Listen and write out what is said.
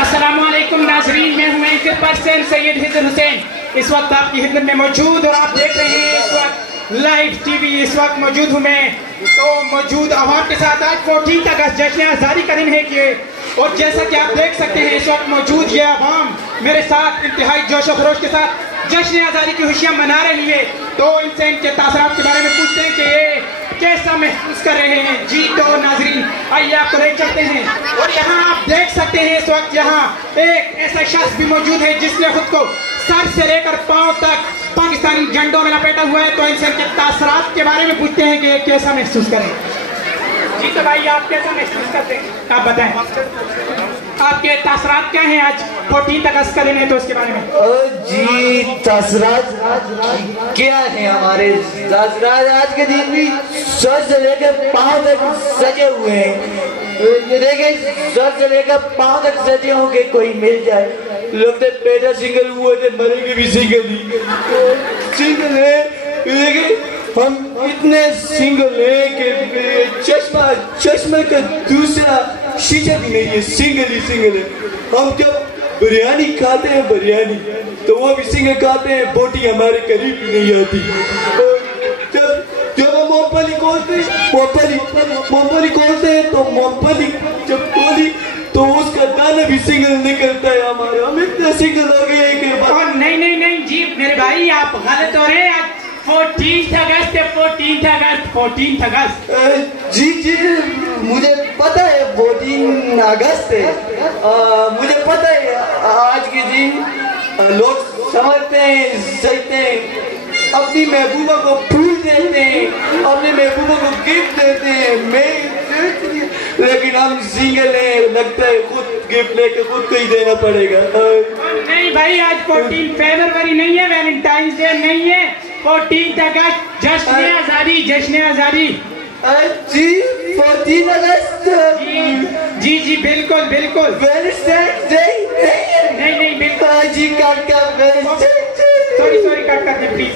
अस्सलामुअलैकुम नाज़रीन, मैं हूँ एंकर पर्सन सैयद हिजर हुसैन। इस वक्त आपकी खिदमत में मौजूद और आप देख रहे हैं इस वक्त लाइव टीवी। इस वक्त मौजूद हूँ मैं तो मौजूद अवाम के साथ। आज 14 अगस्त जश्न आज़ादी का दिन है कि और जैसा कि आप देख सकते हैं इस वक्त मौजूद ये अवाम मेरे साथ इंतहाई जोश खरोश के साथ जश्न आज़ादी की खुशियाँ मना रही है। तो इनसे इनके तासरात के बारे में पूछते हैं कि ये कैसा महसूस कर रहे हैं। जी तो नाजरीन आइए आपको देख सकते हैं और यहाँ आप देख सकते हैं इस वक्त यहाँ एक ऐसा शख्स भी मौजूद है जिसने खुद को सर से लेकर पांव तक पाकिस्तानी झंडों में लपेटा हुआ है। तो इनसे इनके तासरात के बारे में पूछते हैं कि कैसा महसूस करें। जी तो भाई आप कैसा महसूस करते हैं, आप बताएं आपके तासरात क्या हैं। आज 14 अगस्त का दिन है तो उसके बारे में। जी तासरात क्या है हमारे तासरात आज के दिन भी सर से लेकर पाँव तक सजे हुए हैं। ये देखे सर से लेकर पाँव तक सजे होंगे, कोई मिल जाए। लोग तो पैदा सिंगल हुए थे मरेंगे भी सिंगल ही। सिंगल है लेकिन हम इतने सिंगल है कि चश्मा का दूसरा शीशा भी नहीं है, सिंगल ही सिंगल है। हम जब बिरयानी खाते हैं बिरयानी तो वो भी सिंगल खाते हैं, बोटी हमारे करीब भी नहीं आती। जब हम मूंगफली खोलते हैं तो मूंगफली जब खोली तो उसका दाना भी सिंगल निकलता है हमारा। हम इतने सिंगल हो गए कि नहीं जी मेरे भाई आप गलत हो रहे हैं। 14 अगस्त है, 14 अगस्त। जी मुझे पता है 14 अगस्त है। मुझे पता है आज के दिन लोग समझते हैं, सजते हैं, अपनी महबूबा को फूल देते हैं, अपने महबूबा को गिफ्ट देते हैं। लेकिन हम सिंगल हैं, लगता है खुद गिफ्ट लेके खुद को ही देना पड़ेगा। नहीं भाई आज 14 फरवरी नहीं है, वैलेंटाइंस डे नहीं है, 14 अगस्त जश्न आज़ादी। जी 14 अगस्त जी बिल्कुल वैलेंटाइंस डे नहीं बिल्कुल जी काट सॉरी काट कर दे प्लीज।